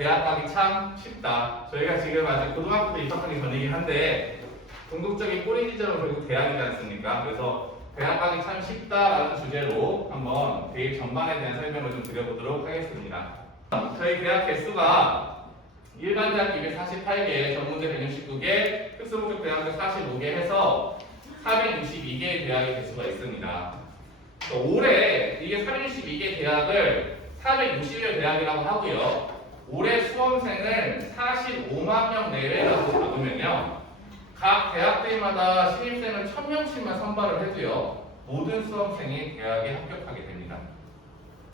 대학 가기 참 쉽다. 저희가 지금 아직 고등학교 때 입학하기 전이긴 한데 궁극적인 꼬리 지점은 결국 대학이지 않습니까? 그래서 대학 가기 참 쉽다라는 주제로 한번 대입 전반에 대한 설명을 좀 드려보도록 하겠습니다. 저희 대학 개수가 일반 대학 248개, 전문대 169개, 특수목적 대학교 45개 해서 462개의 대학의 개수가 있습니다. 올해 이게 462개 대학을 460여 대학이라고 하고요. 올해 수험생을 45만 명 내외라고 잡으면요. 각 대학들마다 신입생을 1000명씩만 선발을 해도요. 모든 수험생이 대학에 합격하게 됩니다.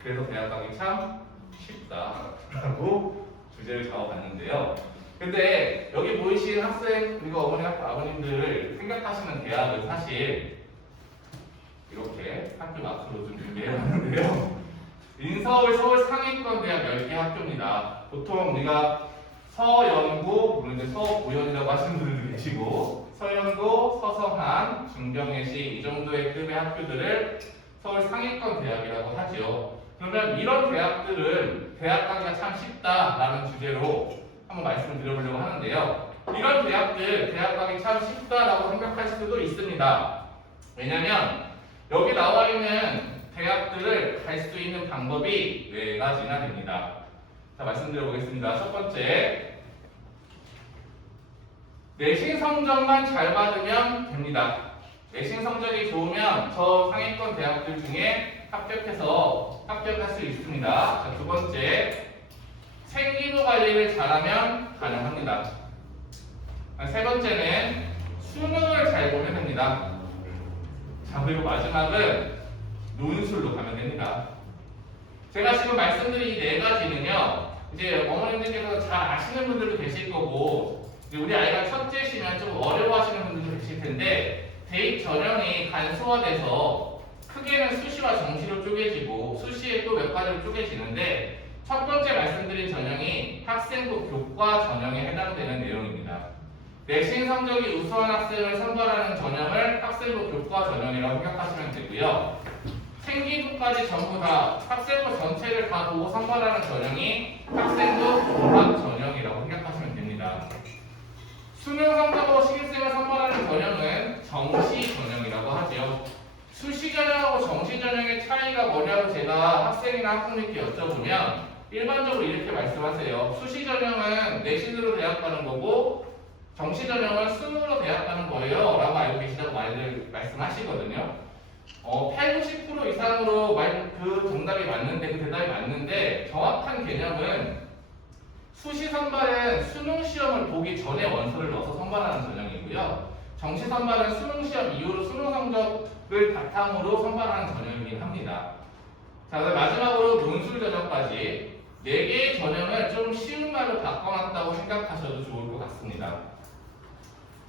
그래서 대학 가기 참 쉽다라고 주제를 잡아봤는데요. 근데 여기 보이신 학생 그리고 어머니 아버님들 생각하시는 대학은 사실 이렇게 학교 마크로 좀 준비해봤는데요. 인서울 서울 상위권 대학 10개 학교입니다. 보통 우리가 서연고, 물론 이제 서고연이라고 하시는 분들도 계시고, 서연고, 서성한, 중경예시 이 정도의 급의 학교들을 서울 상위권 대학이라고 하죠. 그러면 이런 대학들은 대학 가기가 참 쉽다라는 주제로 한번 말씀을 드려보려고 하는데요. 이런 대학들 대학 가기 참 쉽다라고 생각할 수도 있습니다. 왜냐면 여기 나와 있는 대학들을 갈 수 있는 방법이 4가지나 됩니다. 자, 말씀드려보겠습니다. 첫 번째, 내신 성적만 잘 받으면 됩니다. 내신 성적이 좋으면 저 상위권 대학들 중에 합격할 수 있습니다. 자, 두 번째, 생기부 관리를 잘하면 가능합니다. 세 번째는 수능을 잘 보면 됩니다. 자, 그리고 마지막은 논술로 가면 됩니다. 제가 지금 말씀드린 이 4가지는요, 이제 어머님들께서 잘 아시는 분들도 계실 거고, 이제 우리 아이가 첫째시면 좀 어려워하시는 분들도 계실 텐데, 대입 전형이 간소화돼서 크게는 수시와 정시로 쪼개지고, 수시에 또 몇 가지로 쪼개지는데, 첫 번째 말씀드린 전형이 학생부 교과 전형에 해당되는 내용입니다. 내신 성적이 우수한 학생을 선발하는 전형을 학생부 교과 전형이라고 생각하시면 되고요. 생기부까지 전부 다 학생부 전체를 다 보고 선발하는 전형이 학생부 종합 전형이라고 생각하시면 됩니다. 수능 성적으로 신입생을 선발하는 전형은 정시 전형이라고 하죠. 수시 전형하고 정시 전형의 차이가 뭐냐고 제가 학생이나 학부모님께 여쭤보면 일반적으로 이렇게 말씀하세요. 수시 전형은 내신으로 대학 가는 거고 정시 전형은 수능으로 대학 가는 거예요 라고 알고 계시다고 말씀하시거든요. 8, 90% 이상으로 그 정답이 맞는데, 그 대답이 맞는데 정확한 개념은 수시 선발은 수능 시험을 보기 전에 원서를 넣어서 선발하는 전형이고요. 정시 선발은 수능 시험 이후로 수능 성적을 바탕으로 선발하는 전형이긴 합니다. 자, 그다음 마지막으로 논술 전형까지 4개의 전형을 좀 쉬운 말로 바꿔놨다고 생각하셔도 좋을 것 같습니다.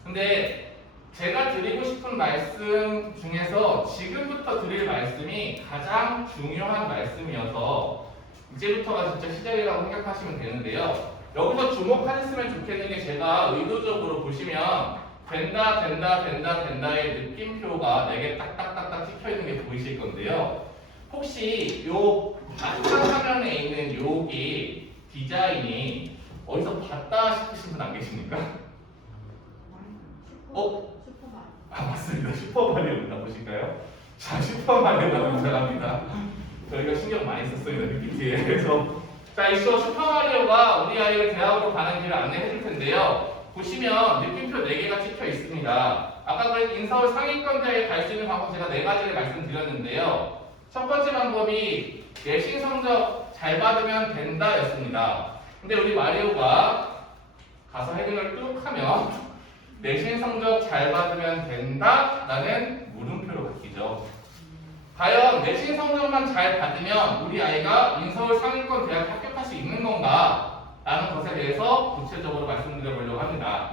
근데 제가 드리고 싶은 말씀 중에서 지금부터 드릴 말씀이 가장 중요한 말씀이어서 이제부터가 진짜 시작이라고 생각하시면 되는데요. 여기서 주목하셨으면 좋겠는 게 제가 의도적으로 보시면 된다의 느낌표가 4개 딱딱딱딱 찍혀있는 게 보이실 건데요. 혹시 요 앞선 화면에 있는 여기 디자인이 어디서 봤다 싶으신 분 안 계십니까? 맞습니다. 슈퍼마리오입니다. 보실까요? 자, 슈퍼마리오가 등장합니다. 저희가 신경 많이 썼어요, PPT에. 그래서 자, 이 슈퍼마리오가 우리 아이를 대학으로 가는 길을 안내해 줄 텐데요. 보시면 느낌표 4개가 찍혀 있습니다. 아까 그 인서울 상위권 대학에 갈 수 있는 방법 제가 4가지를 말씀드렸는데요. 첫 번째 방법이 내신 성적 잘 받으면 된다 였습니다. 근데 우리 마리오가 가서 헤딩을 뚝 하면 내신 성적 잘 받으면 된다? 라는 물음표로 바뀌죠. 과연 내신 성적만 잘 받으면 우리 아이가 인서울 상위권 대학 합격할 수 있는 건가? 라는 것에 대해서 구체적으로 말씀드려보려고 합니다.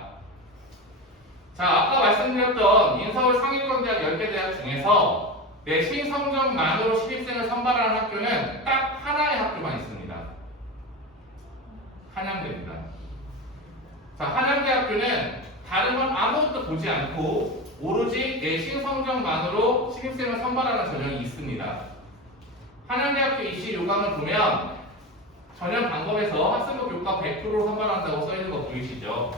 자, 아까 말씀드렸던 인서울 상위권 대학 10개 대학 중에서 내신 성적만으로 신입생을 선발하는 학교는 딱 하나의 학교만 있습니다. 한양대입니다. 자, 한양대학교는 다른 건 아무것도 보지 않고 오로지 내신 성적만으로 신입생을 선발하는 전형이 있습니다. 한양대학교 입시 요강을 보면 전형 방법에서 학생부 교과 100%로 선발한다고 써있는 거 보이시죠?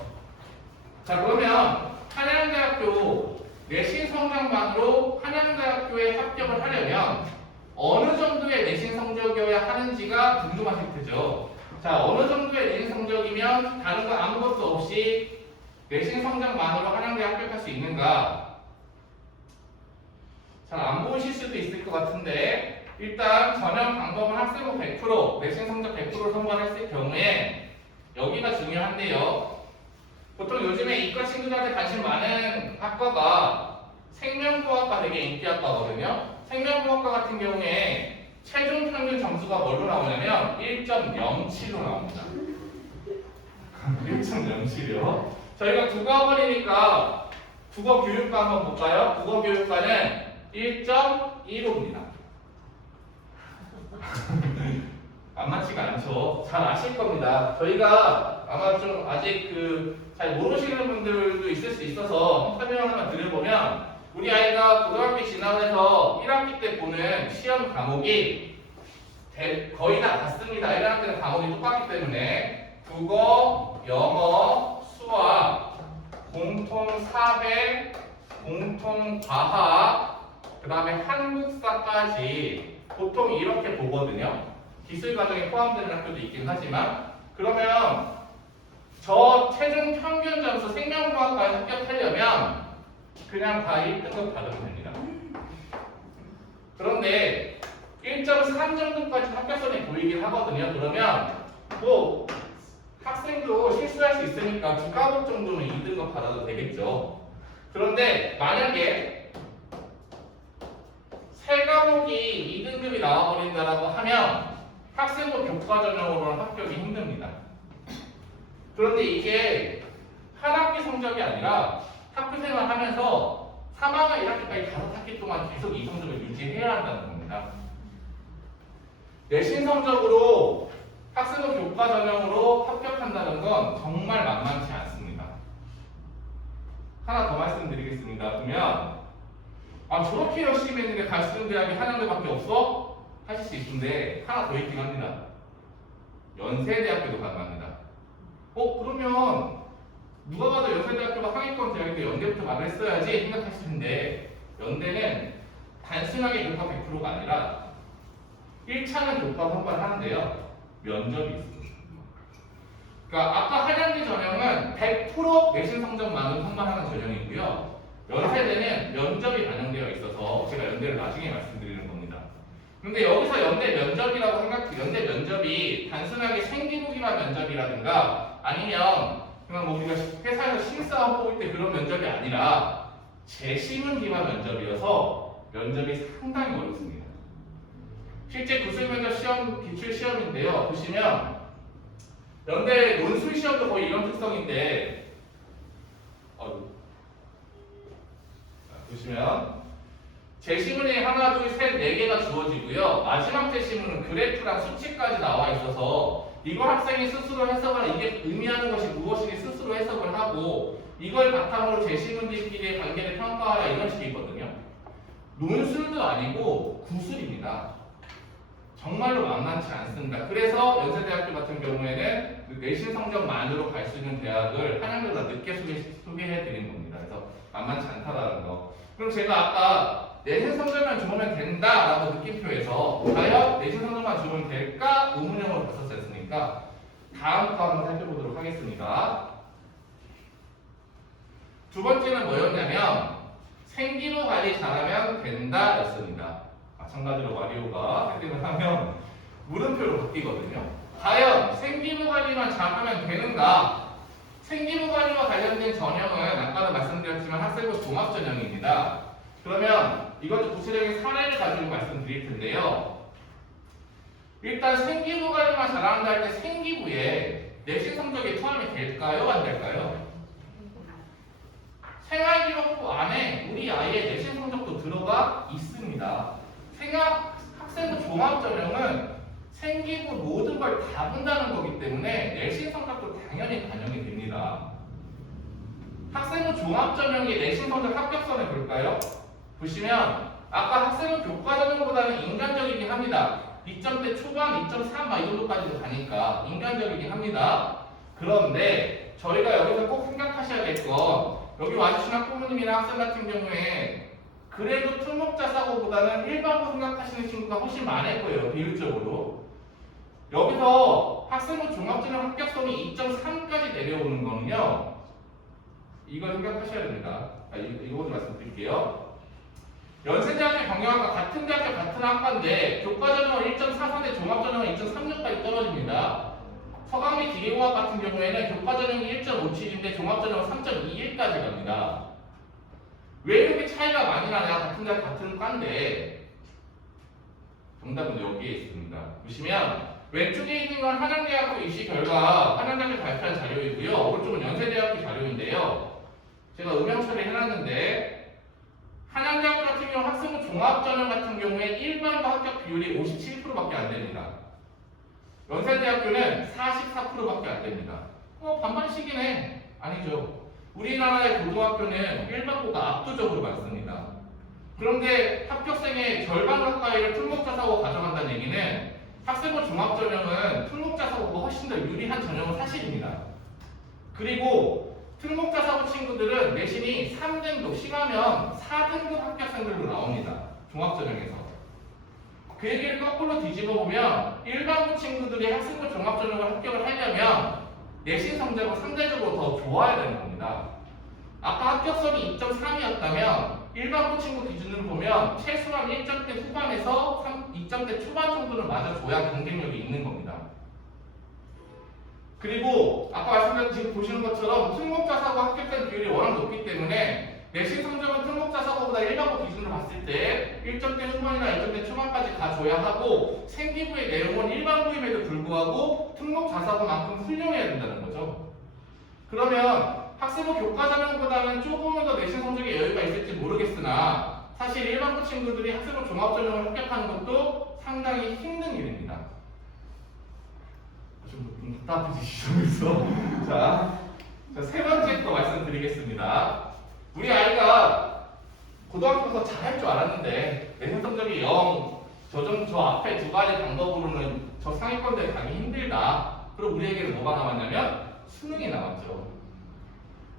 자, 그러면 한양대학교 내신 성적만으로 한양대학교에 합격을 하려면 어느 정도의 내신 성적이어야 하는지가 궁금하실 테죠. 자, 어느 정도의 내신 성적이면 다른 거 아무것도 없이 내신 성적만으로 한양대에 합격할 수 있는가? 잘 안 보이실 수도 있을 것 같은데 일단 전형 방법은 학생부 100%, 내신 성적 100% 선발했을 경우에 여기가 중요한데요. 보통 요즘에 이과 친구들한테 관심 많은 학과가 생명공학과 되게 인기학과거든요. 생명공학과 같은 경우에 최종 평균 점수가 뭘로 나오냐면 1.07로 나옵니다. 1.07이요. 저희가 국어학원이니까 국어 교육과 한번 볼까요? 국어 교육과는 1.15입니다. 만만치가 않죠. 잘 아실 겁니다. 저희가 아마 좀 아직 잘 모르시는 분들도 있을 수 있어서 설명을 하나 드려보면 우리 아이가 고등학교 진학을 해서 1학기 때 보는 시험 과목이 거의 다 같습니다. 1학기 때는 과목이 똑같기 때문에 국어, 영어, 수학, 공통 사회, 공통 과학, 그 다음에 한국사까지 보통 이렇게 보거든요. 기술 과정에 포함되는 학교도 있긴 하지만 그러면 저 최종 평균 점수 생명공학과에 합격하려면 그냥 다 1등급 받으면 됩니다. 그런데 1.3 정도까지 합격선이 보이긴 하거든요. 그러면 뭐 학생도 실수할 수 있으니까 두 과목 정도는 2등급 받아도 되겠죠. 그런데 만약에 세 과목이 2등급이 나와버린다라고 하면 학생부 교과 전형으로는 합격이 힘듭니다. 그런데 이게 한 학기 성적이 아니라 학교 생활하면서 3학년 1학기까지 5학기 동안 계속 이 성적을 유지해야 한다는 겁니다. 내신 성적으로 학생부 교과 전형으로 합격한다는 건 정말 만만치 않습니다. 하나 더 말씀드리겠습니다. 그러면 저렇게 열심히 했는데 갈 수 있는 대학이 한양대밖에 없어? 하실 수 있는데 하나 더 있긴 합니다. 연세대학교도 가능합니다. 그러면 누가 봐도 연세대학교가 상위권 대학인데 연대부터 말을 했어야지 생각하실 텐데 연대는 단순하게 교과 100%가 아니라 1차는 교과 선발하는데요. 면접이 있습니다. 그러니까 아까 한양대 전형은 100% 내신 성적만으로 선발하는 전형이고요. 연세대는 면접이 반영되어 있어서 제가 연대를 나중에 말씀드리는 겁니다. 근데 여기서 연대 면접이라고 연대 면접이 단순하게 생기부기만 면접이라든가 아니면 그냥 뭐 우리가 회사에서 신입사원 뽑을 때 그런 면접이 아니라 재시문 기반 면접이어서 면접이 상당히 어렵습니다. 실제 구술면접 시험 기출 시험인데요. 보시면 연대 논술 시험도 거의 이런 특성인데 보시면 제시문이 하나, 둘, 셋, 네 개가 주어지고요. 마지막 제시문은 그래프랑 수치까지 나와 있어서 이걸 학생이 스스로 해석을 이게 의미하는 것이 무엇인지 스스로 해석을 하고 이걸 바탕으로 제시문들끼리의 관계를 평가하라 이런 식이거든요. 논술도 아니고 구술입니다. 정말로 만만치 않습니다. 그래서 연세대학교 같은 경우에는 내신 성적만으로 갈 수 있는 대학을 한양대보다 늦게 소개해드린 겁니다. 그래서 만만치 않다라는 거. 그럼 제가 아까 내신 성적만 주면 된다라고 느낌표에서 과연 내신 성적만 주면 될까? 의문형으로 봤었지 않습니까? 다음 거 한번 살펴보도록 하겠습니다. 두 번째는 뭐였냐면 생기부 관리 잘하면 된다 였습니다. 마찬가지로 마리오가 헤딩을 하면 물음표로 바뀌거든요. 과연 생기부 관리만 잘하면 되는가? 생기부 관리와 관련된 전형은 아까도 말씀드렸지만 학생부 종합 전형입니다. 그러면 이것도 구체적인 사례를 가지고 말씀드릴 텐데요. 일단 생기부 관리만 잘한다 할 때 생기부에 내신 성적이 포함이 될까요? 안 될까요? 생활기록부 안에 우리 아이의 내신 성적도 들어가 있습니다. 학생부 종합 전형은 생기부 모든 걸 다 본다는 거기 때문에 내신 성적도 당연히 반영이 됩니다. 학생부 종합 전형의 내신 성적 합격선을 볼까요? 보시면 아까 학생부 교과 전형보다는 인간적이긴 합니다. 2점대 초반, 2.3 막 이 정도까지도 가니까 인간적이긴 합니다. 그런데 저희가 여기서 꼭 생각하셔야 될 건 여기 와주신 학부모님이나 학생 같은 경우에 그래도 특목자 사고보다는 일반고 생각하시는 친구가 훨씬 많을 거예요. 비율적으로. 여기서 학생부 종합전형 합격성이 2.3까지 내려오는 거는요. 이걸 생각하셔야 됩니다. 이거부터 말씀드릴게요. 연세대학교 경영학과 같은 대학교 같은 학과인데 교과전형은 1.43에 종합전형은 2.36까지 떨어집니다. 서강대 기계공학 같은 경우에는 교과전형이 1.57인데 종합전형은 3.21까지 갑니다. 왜 이렇게 차이가 많이 나냐? 같은 대학 같은 과인데 정답은 여기에 있습니다. 보시면 왼쪽에 있는 건 한양대학교 입시 결과 한양대학교 발표한 자료이고요. 오른쪽은 연세대학교 자료인데요. 제가 음영 처리해놨는데 한양대학교 같은 경우 학생부 종합전형 같은 경우에 일반고 합격 비율이 57%밖에 안 됩니다. 연세대학교는 44%밖에 안 됩니다. 반반씩이네. 아니죠. 우리나라의 고등학교는 일반고가 압도적으로 많습니다. 그런데 합격생의 절반 가까이를 특목자 사고 가져간다는 얘기는 학생부 종합전형은 특목자 사고가 훨씬 더 유리한 전형은 사실입니다. 그리고 특목자 사고 친구들은 내신이 3등급, 심하면 4등급 합격생들로 나옵니다. 종합전형에서. 그 얘기를 거꾸로 뒤집어 보면 일반고 친구들이 학생부 종합전형을 합격을 하려면 내신 성적은 상대적으로 더 좋아야 되는 겁니다. 아까 합격성이 2.3이었다면 일반고 친구 기준으로 보면 최소한 1점대 후반에서 2점대 초반 정도는 맞아줘야 경쟁력이 있는 겁니다. 그리고 아까 말씀드린 지금 보시는 것처럼 특목자 사고 합격된 비율이 워낙 높기 때문에 내신 성적은 특목자 사고보다 일반고 기준으로 봤을 때 1점대 후반이나 1점대 초반까지 가줘야 하고 생기부의 내용은 일반고임에도 불구하고 특목자 사고만큼 훌륭해야 된다는 거죠. 그러면 학생부 교과전형보다는 조금은 더 내신 성적에 여유가 있을지 모르겠으나 사실 일반고 친구들이 학생부 종합전형을 합격하는 것도 상당히 힘든 일입니다. 좀 답답해지시죠? 자, 세 번째 또 말씀드리겠습니다. 우리 아이가 고등학교에서 잘할 줄 알았는데 내신 성적이 0, 저 앞에 두 가지 방법으로는 저 상위권대에 가기 힘들다. 그럼 우리에게는 뭐가 남았냐면 수능이 남았죠.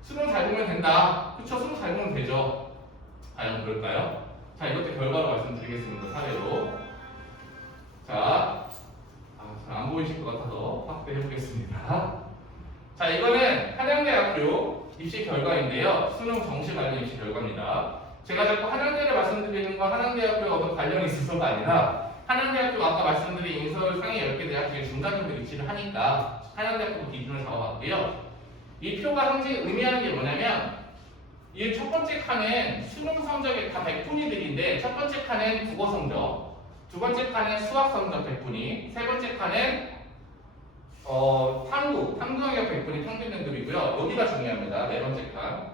수능 잘 보면 된다. 그쵸? 수능 잘 보면 되죠. 과연 그럴까요? 자, 이것도 결과로 말씀드리겠습니다. 사례로. 자, 잘 안 보이실 것 같아서 확대해 보겠습니다. 자, 이거는 한양대학교 입시 결과인데요. 수능 정시 관련 입시 결과입니다. 제가 자꾸 한양대를 말씀드리는 건 한양대학교와 어떤 관련이 있어서가 아니라 한양대학교 아까 말씀드린 인서울 상위 10개 대학 중에 중간정도 위치를 하니까 한양대학교 기준을 잡아봤고요. 이 표가 의미하는 게 뭐냐면 이 첫 번째 칸은 수능 성적이 다 100분위들인데 첫 번째 칸은 국어 성적, 두 번째 칸은 수학 성적 100분위, 세 번째 칸은 탐구 학력 100분위 평균 등급이고요. 여기가 중요합니다. 네 번째 칸.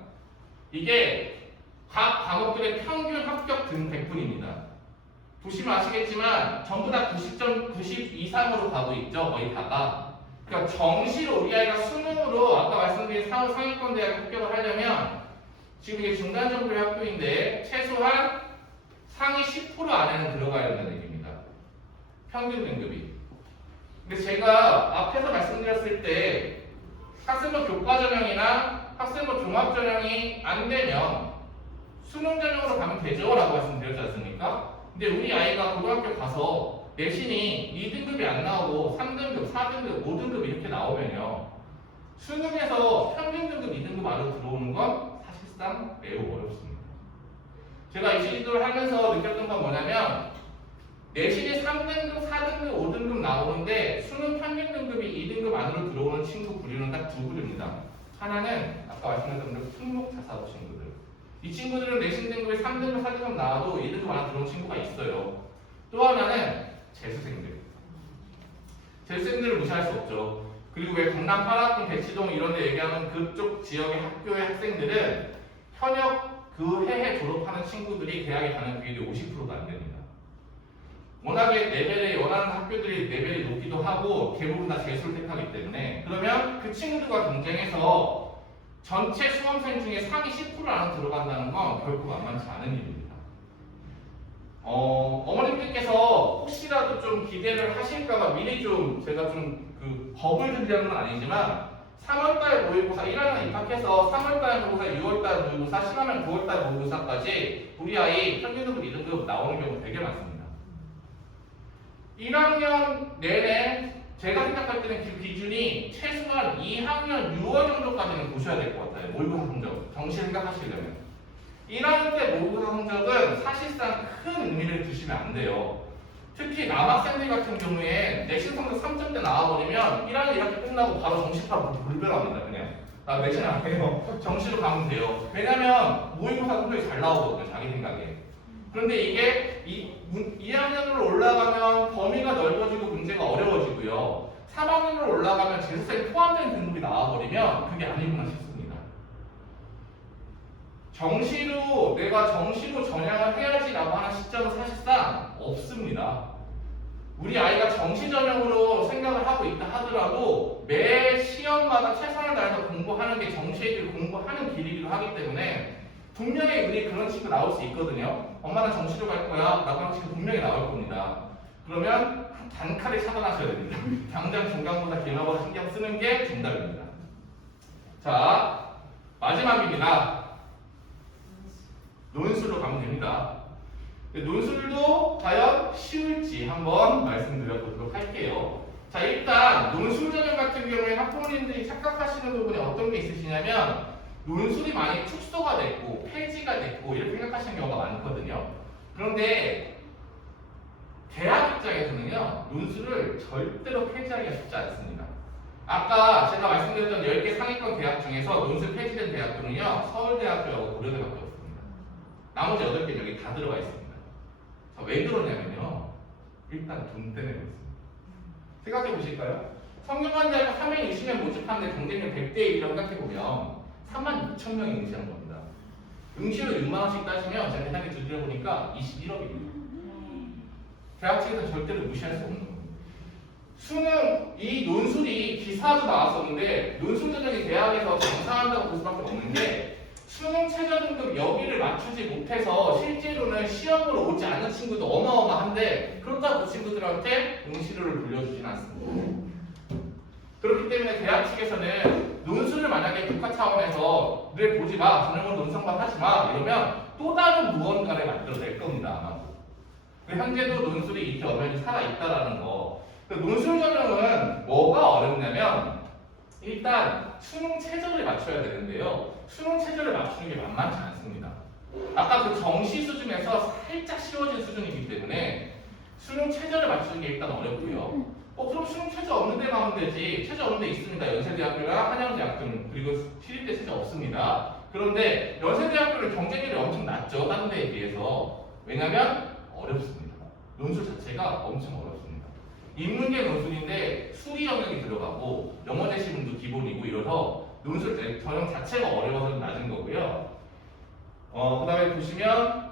이게 각 과목들의 평균 합격 등 100분입니다. 보시면 아시겠지만 전부 다 90점 이상으로 가고 있죠. 거의 다가. 그러니까 정시로 우리 아이가 수능으로 아까 말씀드린 상위권 대학 합격을 하려면 지금 이게 중간 정도의 학교인데 최소한 상위 10% 안에는 들어가야 된다는 얘기입니다. 평균 등급이. 근데 제가 앞에서 말씀드렸을 때 학생부 교과전형이나 학생부 종합전형이 안 되면 수능 전형으로 가면 되죠 라고 말씀드렸지 않습니까? 근데 우리 아이가 고등학교 가서 내신이 2등급이 안 나오고 3등급, 4등급, 5등급 이렇게 나오면요 수능에서 평균 등급 2등급 안으로 들어오는 건 사실상 매우 어렵습니다. 제가 입시 지도를 하면서 느꼈던 건 뭐냐면 내신이 3등급, 4등급, 5등급 나오는데 수능 평균 등급이 2등급 안으로 들어오는 친구 부류는 딱 두 부류입니다. 하나는 아까 말씀드린 대로 특목자사고 친구들. 이 친구들은 내신 등급이 3등급, 4등급 나와도 2등급 안에 들어오는 친구가 있어요. 또 하나는 재수생들. 재수생들을 무시할 수 없죠. 그리고 왜 강남 8학군 대치동 이런 데 얘기하는 그쪽 지역의 학교의 학생들은 현역 그 해에 졸업하는 친구들이 대학에 가는 비율이 50%가 안 됩니다. 워낙에 레벨이 원하는 학교들이 레벨이 높기도 하고 대부분 다 재수를 택하기 때문에 그러면 그 친구들과 경쟁해서 전체 수험생 중에 상위 10% 안에 들어간다는 건 결코 만만치 않은 일입니다. 어머님들께서 혹시라도 좀 기대를 하실까봐 미리 좀 제가 좀 그 법을 준비하는 건 아니지만 3월달 모의고사 1학년 입학해서 3월달 모의고사, 6월달 모의고사, 심하면 9월달 모의고사까지 우리 아이 평균등급 2등급 나오는 경우 되게 많습니다. 1학년 내내 제가 생각할 때는 그 기준이 최소한 2학년 6월 정도까지는 보셔야 될 것 같아요. 모의고사 성적 정시 생각하시려면 1학년 때 모의고사 성적은 사실상 큰 의미를 두시면 안 돼요. 특히 남학생들 같은 경우에 내신 성적 3점대 나와버리면 1학년 1학기 끝나고 바로 정시파로 불별합니다. 그냥 나 내신 안 해요. 정시로 가면 돼요. 왜냐면 모의고사 성적이 잘 나오거든요. 자기 생각에. 그런데 이게 2학년으로 올라가면 범위가 넓어지고 문제가 어려워지고요. 3학년으로 올라가면 재수생이 포함된 등급이 나와버리면 그게 아니구나 싶습니다. 정시로 내가 정시로 전향을 해야지라고 하는 시점은 사실상 없습니다. 우리 아이가 정시 전형으로 생각을 하고 있다 하더라도 매 시험마다 최선을 다해서 공부하는 게 정시애들 공부하는 길이기도 하기 때문에 분명히 우리 그런 친구 나올 수 있거든요. 엄마는 정시로 갈 거야 라고 하는 친구 분명히 나올 겁니다. 그러면 단칼에 차단하셔야 됩니다. 당장 중간고사 기말고사 신경 쓰는 게 정답입니다. 자, 마지막입니다. 논술로 가면 됩니다. 논술도 과연 쉬울지 한번 말씀드려보도록 할게요. 자, 일단 논술 전형 같은 경우에 학부모님들이 착각하시는 부분이 어떤 게 있으시냐면 논술이 많이 축소가 됐고 폐지가 됐고 이렇게 생각하시는 경우가 많거든요. 그런데 대학 입장에서는요, 논술을 절대로 폐지하기가 쉽지 않습니다. 아까 제가 말씀드렸던 10개 상위권 대학 중에서 논술 폐지된 대학교는요, 서울대학교하고 고려대밖에 없습니다. 나머지 8개 여기 다 들어가 있습니다. 자, 왜 그러냐면요, 일단 돈 때문에 그렇습니다. 생각해 보실까요? 성균관대학교 360명 모집하는데 경쟁률 100대 1이라고 생각해보면 32,000명이 응시한 겁니다. 응시료 6만원씩 따지면 제가 계산기 두드려보니까 21억입니다. 대학 측에서 절대로 무시할 수 없는 겁니다. 수능, 이 논술이 기사도 나왔었는데 논술 전형이 대학에서 장사한다고 볼 수밖에 없는 게 수능 최저 등급 여기를 맞추지 못해서 실제로는 시험으로 오지 않는 친구도 어마어마한데 그렇다고 그 친구들한테 응시료를 돌려주진 않습니다. 그렇기 때문에 대학 측에서는 논술을 만약에 국가 차원에서 늘 보지 마, 전형을 논술만 하지 마 이러면 또 다른 무언가를 만들어낼 겁니다. 아마도. 현재도 논술이 이렇게 엄연히 살아있다라는 거. 논술 전형은 뭐가 어렵냐면 일단 수능 최저를 맞춰야 되는데요. 수능 최저를 맞추는 게 만만치 않습니다. 아까 그 정시 수준에서 살짝 쉬워진 수준이기 때문에 수능 최저를 맞추는 게 일단 어렵고요. 그럼 수능 최저 없는 데 가면 되지. 최저 없는 데 있습니다. 연세대학교랑 한양대학교는. 그리고 시립대 최저 없습니다. 그런데 연세대학교는 경쟁률이 엄청 낮죠. 다른 데에 비해서. 왜냐면 어렵습니다. 논술 자체가 엄청 어렵습니다. 인문계 논술인데 수리 영역이 들어가고 영어 제시문도 기본이고 이래서 논술 전형 자체가 어려워서 낮은 거고요. 그 다음에 보시면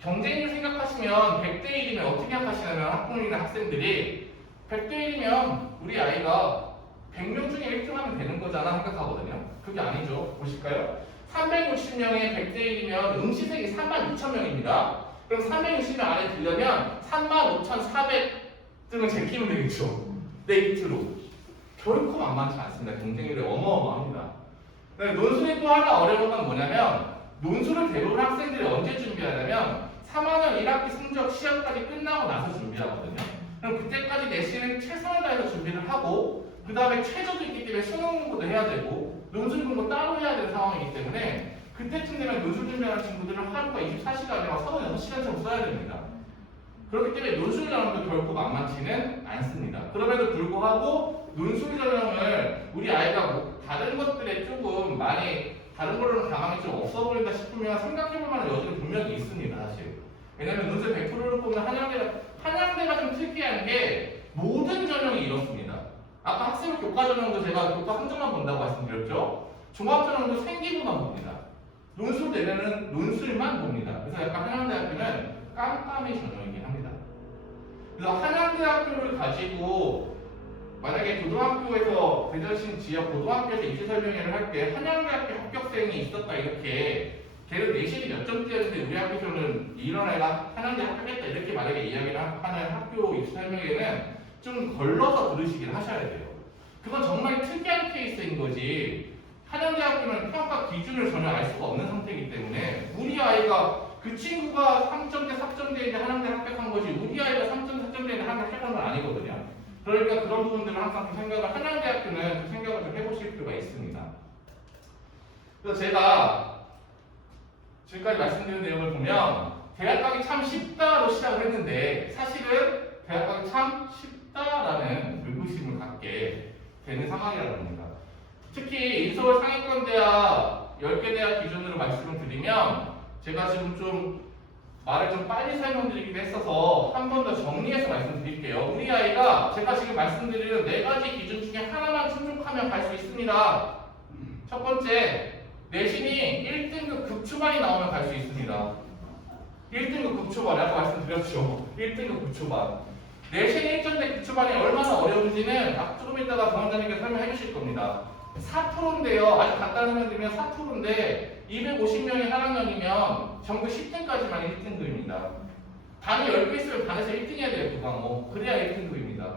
경쟁률 생각하시면 100대 1이면 어떻게 생각하시냐면 학부모님이나 학생들이 100대 1이면 우리 아이가 100명 중에 1등 하면 되는 거잖아 생각하거든요. 그게 아니죠. 보실까요? 360명에 100대 1이면 응시생이 32,000명입니다. 그럼 360명 안에 들려면 35,400등을 제끼면 되겠죠. 네이트로. 결코 만만치 않습니다. 경쟁률이 어마어마합니다. 논술이 또 하나 어려운 건 뭐냐면 논술을 대부분 학생들이 언제 준비하냐면 3학년 1학기 성적 시험까지 끝나고 나서 준비하거든요. 그럼 그때까지 내신은 최선을 다해서 준비를 하고 그 다음에 최저도 있기 때문에 수능 공부도 해야 되고 논술 공부 따로 해야 되는 상황이기 때문에 그때쯤 되면 논술 준비하는 친구들은 하루가 24시간이나 36시간처럼 써야 됩니다. 그렇기 때문에 논술 전형도 결코 만만치는 않습니다. 그럼에도 불구하고 논술 전형을 우리 아이가 뭐 다른 것들에 조금 많이 다른 걸로는 가망이 좀 없어 보인다 싶으면 생각해볼 만한 여지는 분명히 있습니다. 사실. 왜냐면 논술 100%를 보면 한양대가 좀 특이한 게 모든 전형이 이렇습니다. 아까 학생 교과 전형도 제가 교과 성적만 본다고 말씀드렸죠. 종합 전형도 생기부만 봅니다. 논술 내면은 논술만 봅니다. 그래서 약간 한양대학교는 깜깜이 전형이긴 합니다. 그래서 한양대학교를 가지고 만약에 고등학교에서 대전시 지역 고등학교에서 입시 설명회를 할 때 한양대학교 합격생이 있었다 이렇게 걔는 내신이 몇 점대였는데 우리 학교에서는 이런 애가 한양대 합격했다 이렇게 만약에 이야기를 하는 학교 입시 설명회는 좀 걸러서 들으시긴 하셔야 돼요. 그건 정말 특이한 케이스인 거지. 한양대학교는 평가 기준을 전혀 알 수가 없는 상태이기 때문에 우리 아이가 그 친구가 3점대, 4점대인데 한양대 합격한 거지 우리 아이가 3점, 4점대인데 한양대 합격한 건 아니거든요. 그러니까 그런 부분들을 항상 좀 생각을 한양대학교는 좀 생각을 좀 해보실 필요가 있습니다. 그래서 제가 지금까지 말씀드린 내용을 보면 대학 가기 참 쉽다로 시작을 했는데 사실은 대학 가기 참 쉽다라는 의구심을 갖게 되는 상황이라는 겁니다. 특히 인서울 상위권 대학 10개 대학 기준으로 말씀을 드리면 제가 지금 좀 말을 좀 빨리 설명드리기도 했어서 한 번 더 정리해서 말씀드릴게요. 우리 아이가 제가 지금 말씀드리는 4가지 기준 중에 하나만 충족하면 갈 수 있습니다. 첫 번째, 내신이 1등급 급초반이 나오면 갈 수 있습니다. 1등급 급초반, 아까 말씀드렸죠. 1등급 급초반. 내신 1점대 급초반이 얼마나 어려운지는 조금 이따가 부원장님께서 설명해 주실 겁니다. 4%인데요. 아주 간단히 설명드리면 4%인데 250명이 한 학년이면 전국 10등까지만 1등급입니다. 반이 10개 있으면 반에서 1등 해야 돼요. 그 과목. 그래야 1등급입니다.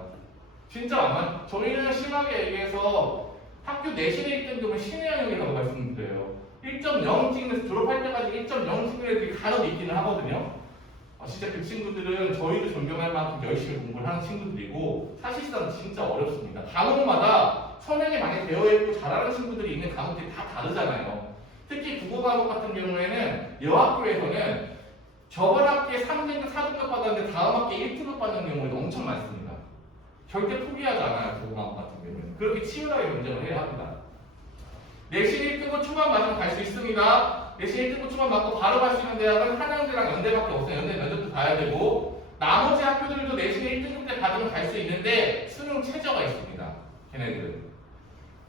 진짜 아마 저희는 심하게 얘기해서 학교 내신의 1등급은 신의 영역이라고 말씀드려요. 1.0 찍는 졸업할 때까지 1.0 찍는 애들이 간혹 있기는 하거든요. 진짜 그 친구들은 저희도 존경할 만큼 열심히 공부를 하는 친구들이고 사실상 진짜 어렵습니다. 과목마다 선행이 많이 되어있고 잘하는 친구들이 있는 과목들이 다 다르잖아요. 특히 국어 과목 같은 경우에는 여학교에서는 저번 학기에 3등급, 4등급 받았는데 다음 학기에 1등급 받는 경우도 엄청 많습니다. 절대 포기하지 않아요. 국어 과목 같은 경우에는. 그렇게 치열하게 경쟁을 해야 합니다. 내신 1등급 초반 맞으면 갈 수 있습니다. 내신 1등급 초반 맞고 바로 갈 수 있는 대학은 한양대랑 연대밖에 없어요. 연대 면접도 봐야 되고 나머지 학교들도 내신 1등급 때 받으면 갈 수 있는데 수능 최저가 있습니다. 걔네들은.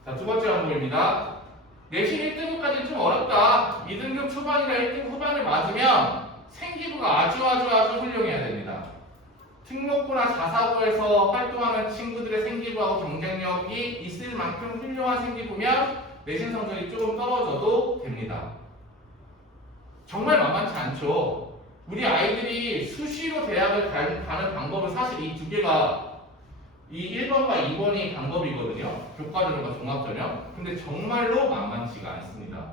자, 두 번째 항목입니다. 내신 1등급까지는 좀 어렵다. 2등급 초반이나 1등급 후반을 맞으면 생기부가 아주 훌륭해야 됩니다. 특목고나 자사고에서 활동하는 친구들의 생기부하고 경쟁력이 있을 만큼 훌륭한 생기부면 내신 성적이 조금 떨어져도 됩니다. 정말 만만치 않죠. 우리 아이들이 수시로 대학을 가는 방법은 사실 이 두 개가 이 1번과 2번이 방법이거든요. 교과전형과 종합전형. 근데 정말로 만만치가 않습니다.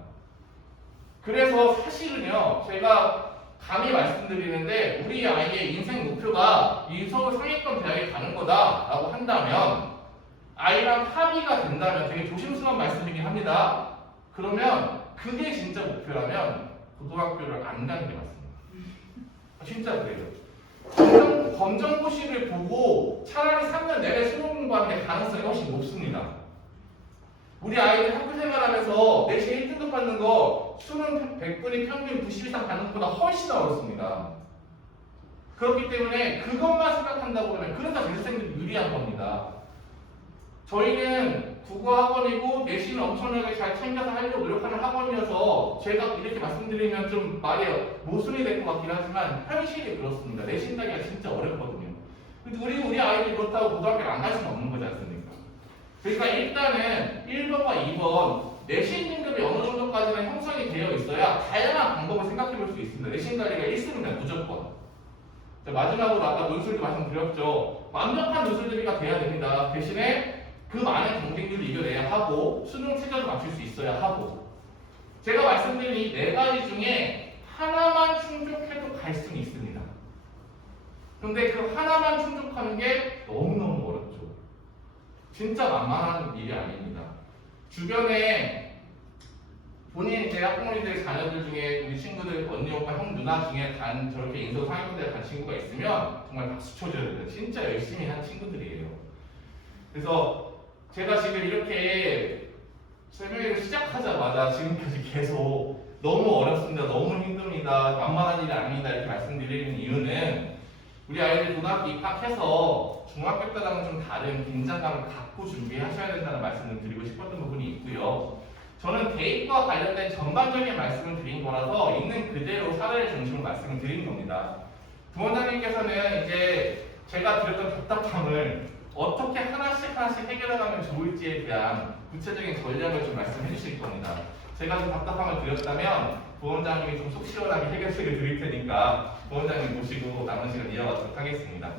그래서 사실은요, 제가 감히 말씀드리는데 우리 아이의 인생 목표가 이 서울 상위권 대학에 가는 거다라고 한다면 아이랑 합의가 된다면 되게 조심스러운 말씀이긴 합니다. 그러면 그게 진짜 목표라면 고등학교를 안 가는 게 맞습니다. 진짜 그래요. 검정고시를 보고 차라리 3년 내내 수능 공부하는 게 가능성이 훨씬 높습니다. 우리 아이들 학교 생활하면서 내신 1등급 받는 거 수능 100분이 평균 90 이상 받는 것보다 훨씬 어렵습니다. 그렇기 때문에 그것만 생각한다고 하면 그래서 재수생들이 유리한 겁니다. 저희는 국어학원이고 내신을 엄청나게 잘 챙겨서 하려고 노력하는 학원이어서 제가 이렇게 말씀드리면 좀 말이 모순이 될 것 같긴 하지만 현실이 그렇습니다. 내신 따기가 진짜 어렵거든요. 근데 우리 아이들이 그렇다고 고등학교를 안 갈 수는 없는 거지 않습니까? 그러니까 일단은 1번과 2번 내신 등급이 어느 정도까지는 형성이 되어 있어야 다양한 방법을 생각해 볼 수 있습니다. 내신 관리가 1순위면 무조건. 자, 마지막으로 아까 논술도 말씀드렸죠. 완벽한 논술 대비가 돼야 됩니다. 대신에 그 많은 경쟁률을 이겨내야 하고 수능 최저를 맞출 수 있어야 하고 제가 말씀드린 이 4가지 중에 하나만 충족해도 갈 수는 있습니다. 근데 그 하나만 충족하는 게 너무너무 어렵죠. 진짜 만만한 일이 아닙니다. 주변에 본인 이제 학부모님들 자녀들 중에 우리 친구들 언니 오빠 형 누나 중에 저렇게 인서 상위권대에 간 친구가 있으면 정말 박수 쳐줘야 돼요. 진짜 열심히 한 친구들이에요. 그래서 제가 지금 이렇게 설명회를 시작하자마자 지금까지 계속 너무 어렵습니다. 너무 힘듭니다. 만만한 일이 아닙니다. 이렇게 말씀드리는 이유는 우리 아이들 고등학교 입학해서 중학교 때랑은 좀 다른 긴장감을 갖고 준비하셔야 된다는 말씀을 드리고 싶었던 부분이 있고요. 저는 대입과 관련된 전반적인 말씀을 드린 거라서 있는 그대로 사례를 중심으로 말씀을 드린 겁니다. 부원장님께서는 이제 제가 드렸던 답답함을 어떻게 하나씩 해결해가면 좋을지에 대한 구체적인 전략을 좀 말씀해 주실 겁니다. 제가 좀 답답함을 드렸다면 부원장님이 좀 속 시원하게 해결책을 드릴 테니까 부원장님 모시고 남은 시간 이어가도록 하겠습니다.